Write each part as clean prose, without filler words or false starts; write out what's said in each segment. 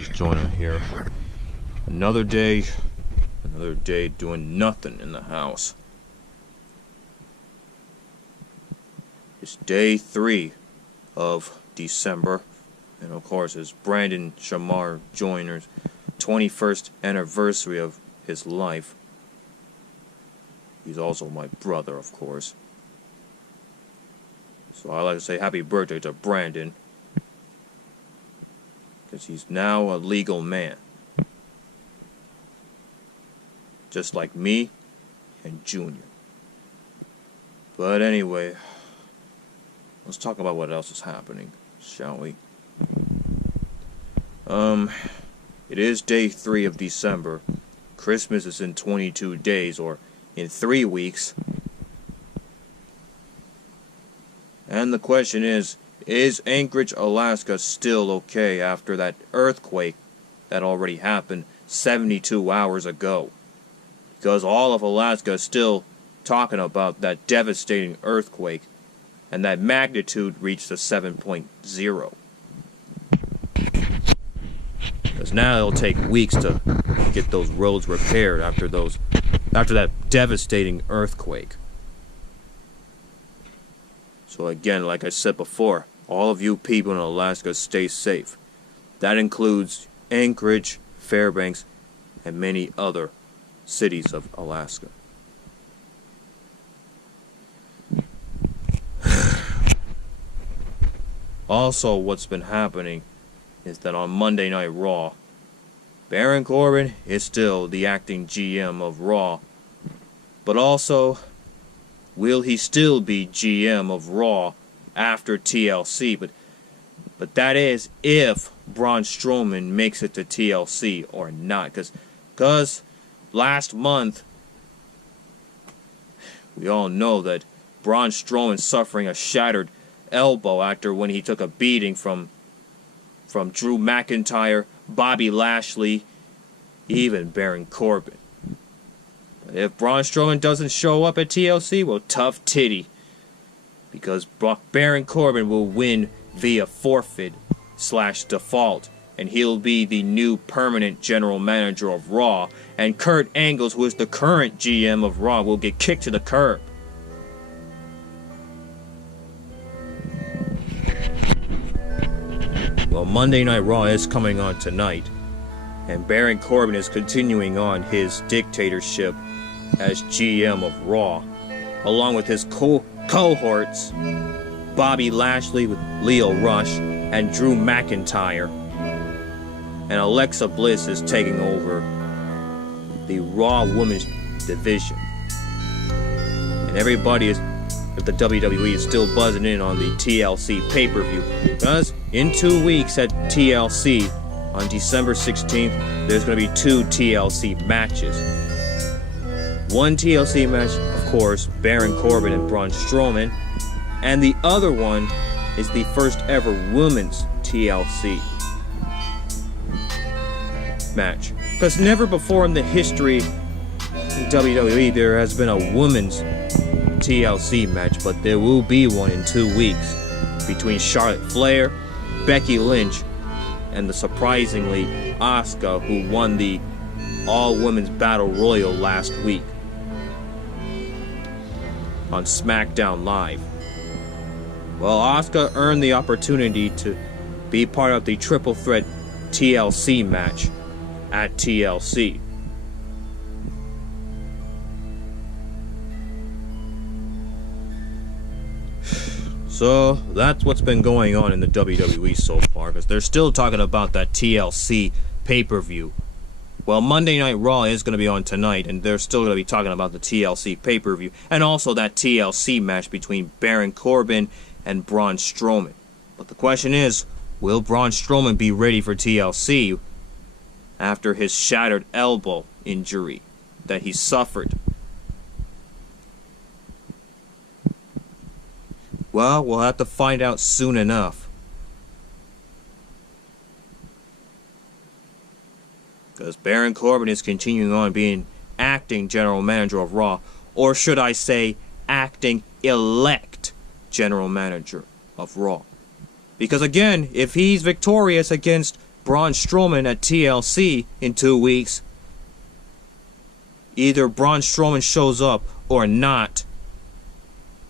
Everybody's joining here. Another day doing nothing in the house. It's day 3 of December, and of course it's Brandon Shamar Joyner's 21st anniversary of his life. He's also my brother, of course. So I like to say happy birthday to Brandon, because he's now a legal man. Just like me and Junior. But anyway, let's talk about what else is happening, shall we? It is day 3 of December. Christmas is in 22 days, or in 3 weeks. And the question is Anchorage, Alaska still okay after that earthquake that already happened 72 hours ago? Because all of Alaska is still talking about that devastating earthquake, and that magnitude reached a 7.0. Because now it'll take weeks to get those roads repaired after that devastating earthquake. So again, like I said before, all of you people in Alaska, stay safe. That includes Anchorage, Fairbanks, and many other cities of Alaska. Also, what's been happening is that on Monday Night Raw, Baron Corbin is still the acting GM of Raw, but also, will he still be GM of Raw after TLC? But that is if Braun Strowman makes it to TLC or not. Because last month, we all know that Braun Strowman suffering a shattered elbow after when he took a beating from Drew McIntyre, Bobby Lashley, even Baron Corbin. But if Braun Strowman doesn't show up at TLC, well, tough titty. Because Baron Corbin will win via forfeit/default. And he'll be the new permanent general manager of Raw. And Kurt Angle, who is the current GM of Raw, will get kicked to the curb. Well, Monday Night Raw is coming on tonight, and Baron Corbin is continuing on his dictatorship as GM of Raw, along with his cohorts, Bobby Lashley with Lio Rush and Drew McIntyre, and Alexa Bliss is taking over the Raw Women's Division. And everybody at the WWE is still buzzing in on the TLC pay-per-view, because in 2 weeks at TLC, on December 16th, there's going to be 2 TLC matches. One TLC match, of course, Baron Corbin and Braun Strowman, and the other one is the first ever women's TLC match. Because never before in the history of WWE there has been a women's TLC match, but there will be one in 2 weeks between Charlotte Flair, Becky Lynch, and the surprisingly Asuka, who won the all-women's battle royal last week on SmackDown Live. Well, Asuka earned the opportunity to be part of the triple threat TLC match at TLC. So, that's what's been going on in the WWE so far, because they're still talking about that TLC pay-per-view. Well, Monday Night Raw is going to be on tonight, and they're still going to be talking about the TLC pay-per-view, and also that TLC match between Baron Corbin and Braun Strowman. But the question is, will Braun Strowman be ready for TLC after his shattered elbow injury that he suffered? Well, we'll have to find out soon enough. Because Baron Corbin is continuing on being acting general manager of Raw, or should I say, acting elect general manager of Raw. Because again, if he's victorious against Braun Strowman at TLC in 2 weeks, either Braun Strowman shows up or not,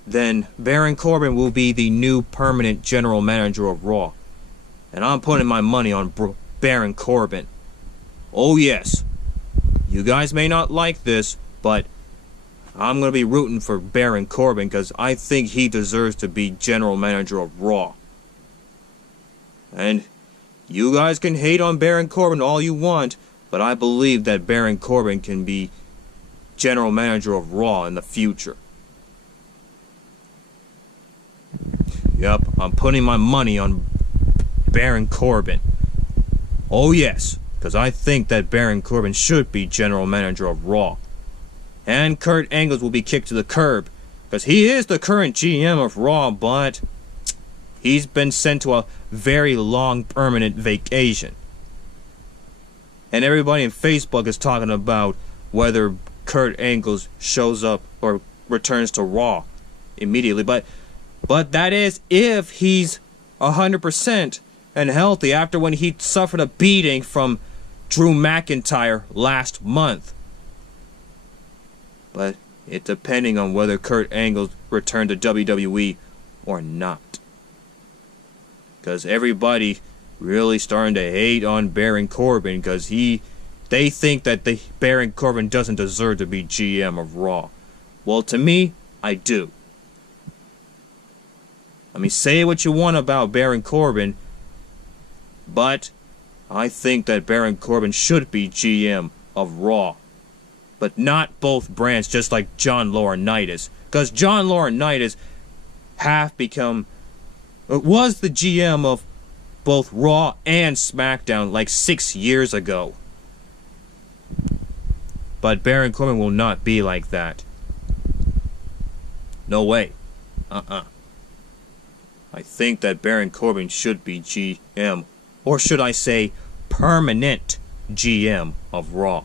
then Baron Corbin will be the new permanent general manager of Raw. And I'm putting my money on Baron Corbin. Oh yes, you guys may not like this, but I'm going to be rooting for Baron Corbin because I think he deserves to be general manager of Raw. And you guys can hate on Baron Corbin all you want, but I believe that Baron Corbin can be general manager of Raw in the future. Yep, I'm putting my money on Baron Corbin. Oh yes, because I think that Baron Corbin should be general manager of Raw. And Kurt Angle will be kicked to the curb, because he is the current GM of Raw, but he's been sent to a very long permanent vacation. And everybody in Facebook is talking about whether Kurt Angle shows up or returns to Raw immediately. But that is if he's 100% and healthy after when he suffered a beating from Drew McIntyre last month. But it's depending on whether Kurt Angle returned to WWE or not. Because everybody really starting to hate on Baron Corbin because they think that Baron Corbin doesn't deserve to be GM of Raw. Well, to me, I do. I mean, say what you want about Baron Corbin, but I think that Baron Corbin should be GM of Raw. But not both brands, just like John Laurinaitis. Because John Laurinaitis was the GM of both Raw and SmackDown like 6 years ago. But Baron Corbin will not be like that. No way. I think that Baron Corbin should be GM, or should I say, permanent GM of Raw.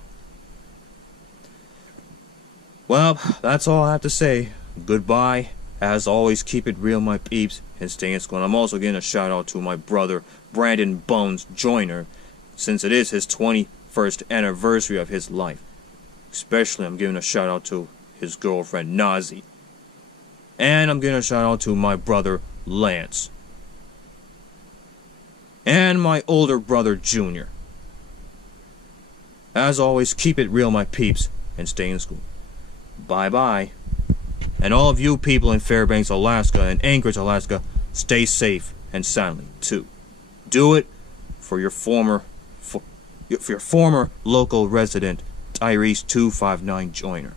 Well, that's all I have to say. Goodbye. As always, keep it real, my peeps, and stay in school. And I'm also giving a shout out to my brother, Brandon Bones Joyner, since it is his 21st anniversary of his life. Especially, I'm giving a shout out to his girlfriend, Nazi. And I'm giving a shout out to my brother, Lance. And my older brother, Junior. As always, keep it real, my peeps, and stay in school. Bye-bye. And all of you people in Fairbanks, Alaska, and Anchorage, Alaska, stay safe and soundly, too. Do it for your former local resident, Tyrese 259 Joyner.